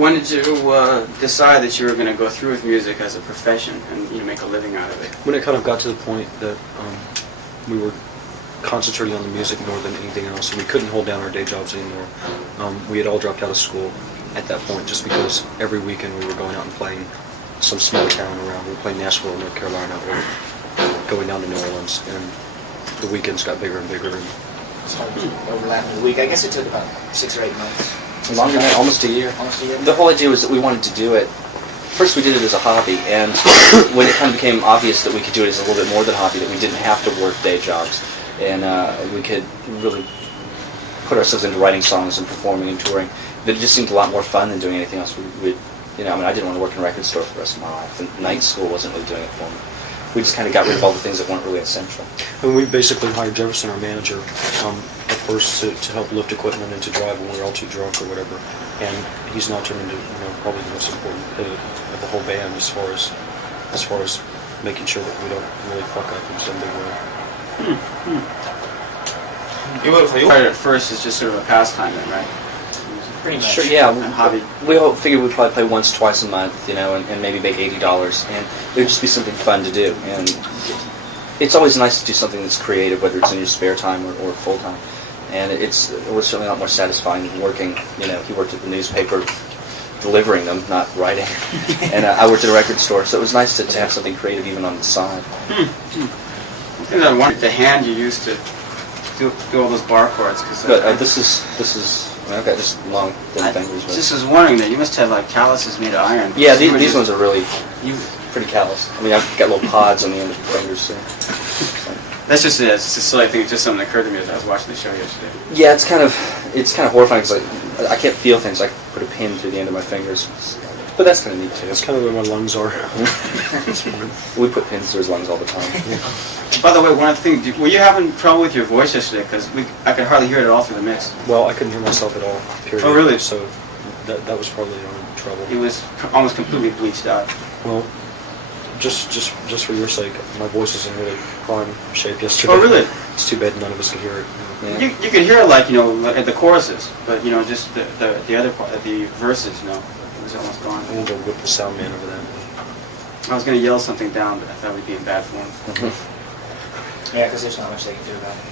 When did you decide that you were going to go through with music as a profession and make a living out of it? When it kind of got to the point that we were concentrating on the music more than anything else, and we couldn't hold down our day jobs anymore. We had all dropped out of school at that point just because every weekend we were going out and playing some small town around. We were playing Nashville, North Carolina, or going down to New Orleans, and the weekends got bigger and bigger. And it's hard to overlap in the week. I guess it took about 6 or 8 months. Longer than that, almost a year. The whole idea was that we wanted to do it. First, we did it as a hobby, and when it kind of became obvious that we could do it as a little bit more than a hobby, that we didn't have to work day jobs, and we could really put ourselves into writing songs and performing and touring, that it just seemed a lot more fun than doing anything else. I didn't want to work in a record store for the rest of my life, and night school wasn't really doing it for me. We just kind of got rid of all the things that weren't really essential. And we basically hired Jefferson, our manager, at first to help lift equipment and to drive when we were all too drunk or whatever. And he's now turned into probably the most important pivot of the whole band as far as making sure that we don't really fuck up in some big way. You started at first as just sort of a pastime then, right? Pretty much. Sure, yeah. Hobby. We all figured we'd probably play once, twice a month, and maybe make $80, and it would just be something fun to do. And it's always nice to do something that's creative, whether it's in your spare time or full time. And it was certainly a lot more satisfying than working. He worked at the newspaper, delivering them, not writing, and I worked at a record store. So it was nice to have something creative even on the side. I think I wondered the hand you used to do all those bar chords. But this is. I've got just long, thin fingers. Just was wondering that you must have like calluses made of iron. Yeah, these ones are really pretty callous. I mean, I've got little pods on the end of the fingers. So. That's just it. It's just silly. I think it's just something that occurred to me as I was watching the show yesterday. Yeah, it's kind of horrifying because I can't feel things. I put a pin through the end of my fingers. But that's kind of neat too. That's kind of where my lungs are. We put pins through his lungs all the time. Yeah. By the way, one of the things, were you having trouble with your voice yesterday? Because I could hardly hear it all through the mix. Well, I couldn't hear myself at all, period. Oh, really? So that was probably the only trouble. It was almost completely bleached out. Well, just for your sake, my voice was in really prime shape yesterday. Oh, really? It's too bad none of us could hear it. Yeah. You could hear it like, at the choruses, but, just the other part, the verses, it was almost gone. I need to whip the sound man over that. I was going to yell something down, but I thought we'd be in bad form. Yeah, because there's not much they can do about it.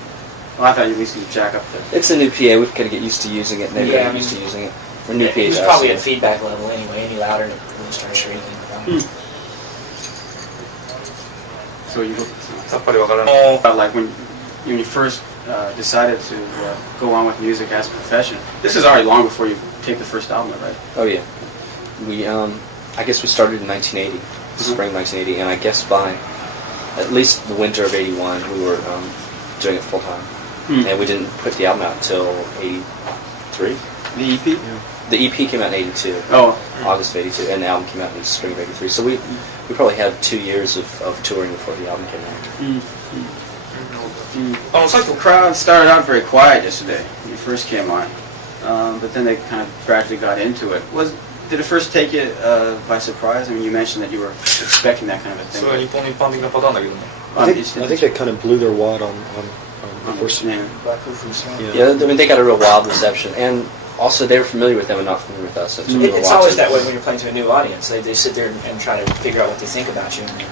Well, I thought you at least you'd jack up the... It's a new PA. We've got to get used to using it. They've got used to using it. We're new PAs. It was probably at feedback level anyway. Any louder, and it would start shrieking. So you like when you first decided to go on with music as a profession. This is already long before you take the first album, right? Oh yeah. We I guess we started in 1980, spring 1980, and I guess by at least the winter of '81 we were doing it full time, and we didn't put the album out until '83. The EP? Yeah. The EP came out in '82. Oh, August of '82, and the album came out in spring of '83. So we probably had 2 years of touring before the album came out. Oh, it's like the crowd started out very quiet yesterday when you first came on, but then they kind of gradually got into it. Did it first take you by surprise? I mean, you mentioned that you were expecting that kind of a thing. I think they kind of blew their wad on the first. Yeah, I mean, they got a real wild reception, and also they were familiar with them and not familiar with us. It's always that way when you're playing to a new audience. They sit there and try to figure out what they think about you, and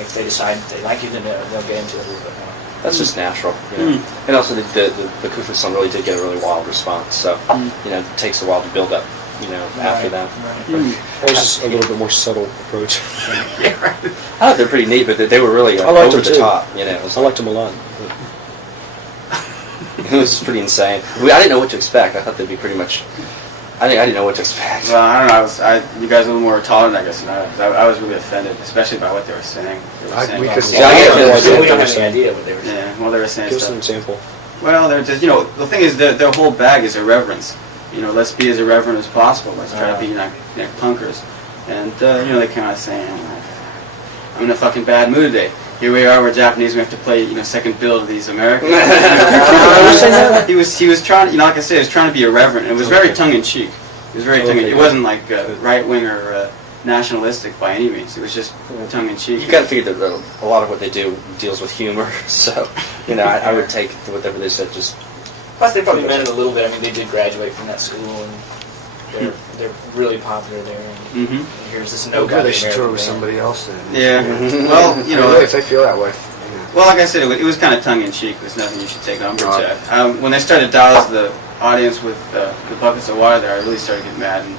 if they decide they like you, then they'll get into it a little bit more. That's just natural, And also the Kufu song really did get a really wild response, so it takes a while to build up. After that. That was just a little bit more subtle approach. Yeah, right. I thought they were pretty neat, but they were really over the top. I liked them a lot. It was pretty insane. I didn't know what to expect. I thought they'd be pretty much... I didn't know what to expect. Well, I don't know. You guys are a little more tolerant, I guess, than I was. I was really offended, especially by what they were saying. We don't have any idea what they were saying. Yeah, well, they were saying Give stuff. us an example. Well, they're just, the thing is, their whole bag is irreverence. Let's be as irreverent as possible. Let's try to be punkers. And, they kind of saying, I'm in a fucking bad mood today. Here we are, we're Japanese, we have to play, second bill to these Americans. He was trying, like I said, he was trying to be irreverent. And it was very tongue-in-cheek. It was very tongue-in-cheek. It wasn't like right-wing or nationalistic by any means. It was just tongue-in-cheek. You got to figure that a lot of what they do deals with humor. So, I would take whatever they said just... Plus, they probably meant it a little bit. I mean, they did graduate from that school, and they're really popular there. And here's this nobody. They should tour American with band. somebody else then. Yeah. Well, you know, Really, if they feel that way. well, like I said, it was kind of tongue-in-cheek. There's nothing you should take umbrage at. When they started douse the audience with the buckets of water there, I really started getting mad. And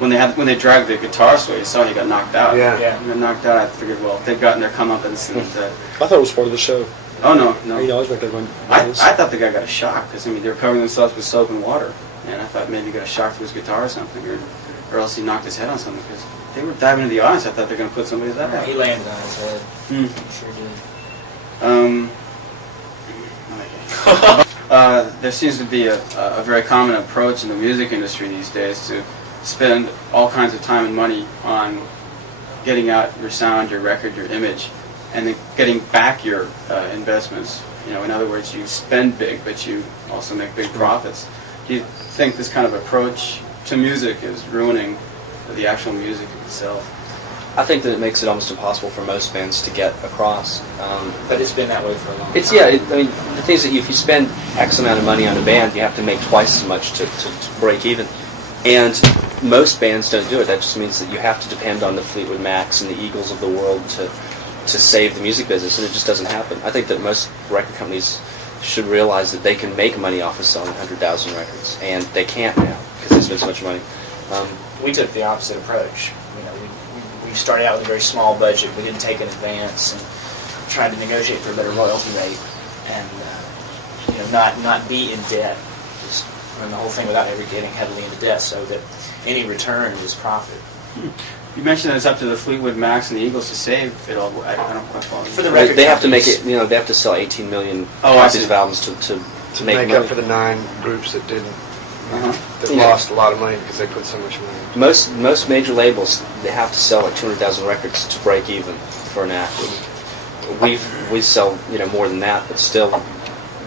when they dragged the guitarist away, you saw he got knocked out. Yeah. He got knocked out. I figured, well, they've gotten their comeuppance. And, I thought it was part of the show. oh, no. You know, I was back there going, I thought the guy got a shock, because, I mean, they were covering themselves with soap and water. And I thought maybe he got a shock to his guitar or something, or else he knocked his head on something, because they were diving into the audience. I thought they were going to put somebody's head out. He landed on his head. He sure did. There seems to be a very common approach in the music industry these days to spend all kinds of time and money on getting out your sound, your record, your image, and then getting back your investments. You know, in other words, you spend big, but you also make big profits. Do you think this kind of approach to music is ruining the actual music itself? I think that it makes it almost impossible for most bands to get across. But it's been that way for a long time. It's, yeah, I mean, the thing is that if you spend X amount of money on a band, you have to make twice as much to break even. And most bands don't do it. That just means that you have to depend on the Fleetwood Macs and the Eagles of the world to save the music business, and it just doesn't happen. I think that most record companies should realize that they can make money off of selling 100,000 records, and they can't now because they spend so much money. We took the opposite approach. You know, we started out with a very small budget. We didn't take an advance and tried to negotiate for a better royalty rate, and you know, not be in debt. Just run the whole thing without ever getting heavily into debt, so that any return was profit. You mentioned that it's up to the Fleetwood Macs and the Eagles to save it all. I don't quite follow. For the record They have to make companies, it. You know, they have to sell 18 million I copies see. of albums to make make money. up for the 9 groups that didn't. That Yeah. lost a lot of money because they put so much money. Most major labels, they have to sell like 200,000 records to break even for an act. We sell, you know, more than that, but still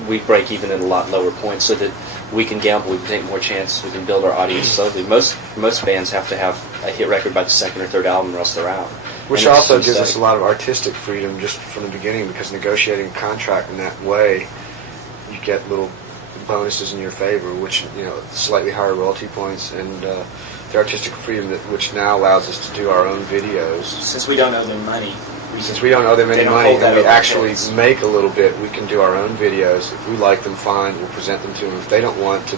we break even at a lot lower points so that we can gamble, we can take more chances, we can build our audience slowly. Most bands have to have a hit record by the 2nd or 3rd album or else they're out. Which And it's also just gives like- us a lot of artistic freedom just from the beginning, because negotiating a contract in that way, you get little bonuses in your favor, which, you know, slightly higher royalty points, and the artistic freedom which now allows us to do our own videos. since we don't owe them money, Since we don't owe them They any don't money hold that and we over our actually heads. make a little bit, we can do our own videos. If we like them, fine, we'll present them to them. If they don't want to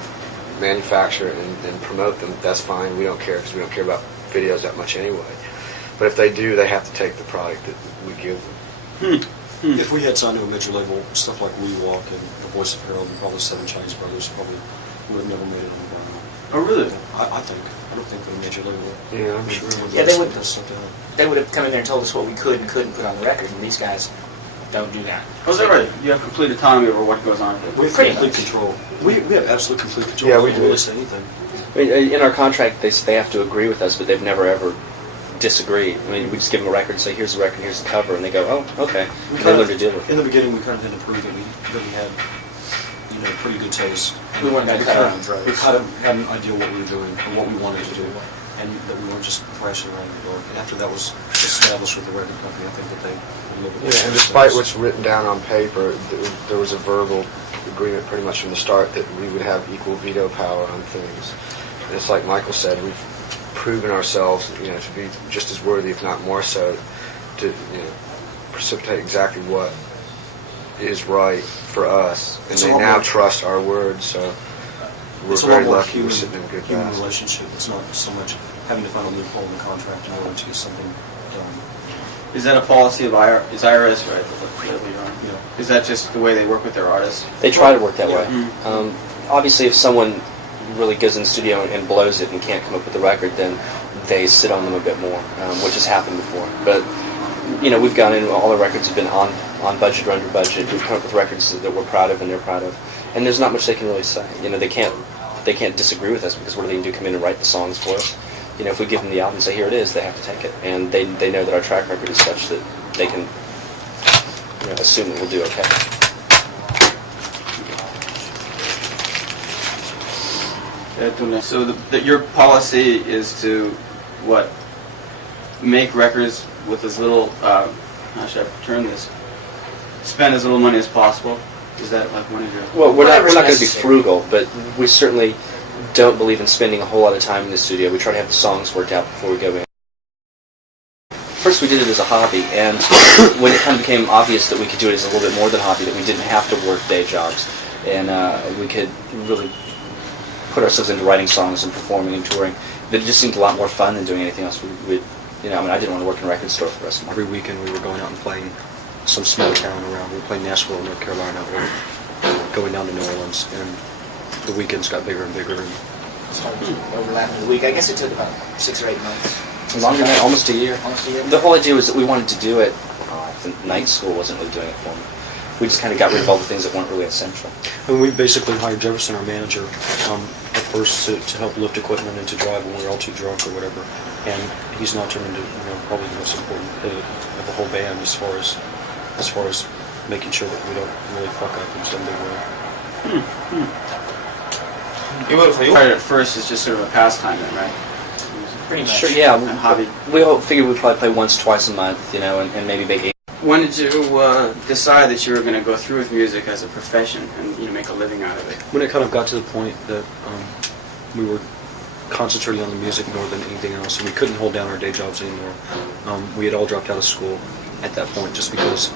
manufacture and promote them, that's fine. We don't care, because we don't care about videos that much anyway. But if they do, they have to take the product that we give them. If we had signed to a major label, stuff like We Walk and The Voice of Harold and probably Seven Chinese Brothers probably would have never made it on the ground. Oh, really? I think. I don't think that a major label Yeah, I'm sure. Yeah, they would- let stuff down. they would have come in there and told us what we could and couldn't put on the record, and these guys don't do that. Oh, is that right? You have complete autonomy over what goes on. We have Pretty complete much. control. We have absolute complete control. Yeah, we don't do. really say anything. I mean, in our contract, they have to agree with us, but they've never ever disagreed. I mean, we just give them a record and say, here's the record, here's the cover, and they go, oh, okay. And they learn to deal with it. In the beginning, we kind of had to prove that we had, you know, pretty good taste. We wanted to cut our own throats. We kind of had an idea what we were doing and what we wanted to do, and that we weren't just thrashing around the door. And after that was established with the record company, I think that they were a little bit Yeah, and despite what's written down on paper, there was a verbal agreement pretty much from the start that we would have equal veto power on things. And it's like Michael said, we've proven ourselves, you know, to be just as worthy, if not more so, to, you know, precipitate exactly what is right for us, and It's a they lot now more- trust our words. So we're It's a lot very more lucky. human, We're sitting in a good human class. relationship. It's not so much having to find a loophole in the contract in order to get something done. Is that a policy of is IRS, right? That we run? Yeah. Is that just the way they work with their artists? They try to work that way. Mhm. Obviously, if someone really goes in the studio and blows it and can't come up with the record, then they sit on them a bit more, which has happened before. But, you know, we've gone in, all the records have been on budget or under budget. We've come up with records that we're proud of and they're proud of. And there's not much they can really say. You know, they can't disagree with us, because what are they going to do, come in and write the songs for us? You know, if we give them the album and say, here it is, they have to take it. And they know that our track record is such that they can, you know, assume that we'll do okay. So your policy is to, what, make records with as little, how should I term this, spend as little money as possible? Is that like one of your... Well, we're not Whatever's going to be necessary. frugal, but we certainly don't believe in spending a whole lot of time in the studio. We try to have the songs worked out before we go in. First we did it as a hobby, and when it kind of became obvious that we could do it as a little bit more than a hobby, that we didn't have to work day jobs, and we could really put ourselves into writing songs and performing and touring, that it just seemed a lot more fun than doing anything else. I didn't want to work in a record store for the rest of my life. Every weekend we were going out and playing some small town around. We were playing Nashville, North Carolina, or going down to New Orleans, and the weekends got bigger and bigger. And It's hard to overlap in the week. I guess it took about 6 or 8 months. Longer than that, almost a year. Almost a year. The whole idea was that we wanted to do it. The night school wasn't really doing it for me. We just kind of got rid of all the things that weren't really essential. And we basically hired Jefferson, our manager, at first to help lift equipment and to drive when we were all too drunk or whatever. And he's now turned into probably the most important bit of the whole band as far as making sure that we don't really fuck up in some big way. You started at first as just sort of a pastime, then, right? Pretty much. Sure, yeah. A hobby. We all figured we'd probably play once, twice a month, and maybe make 8. When did you decide that you were going to go through with music as a profession and make a living out of it? When it kind of got to the point that we were concentrating on the music more than anything else, and we couldn't hold down our day jobs anymore, we had all dropped out of school at that point just because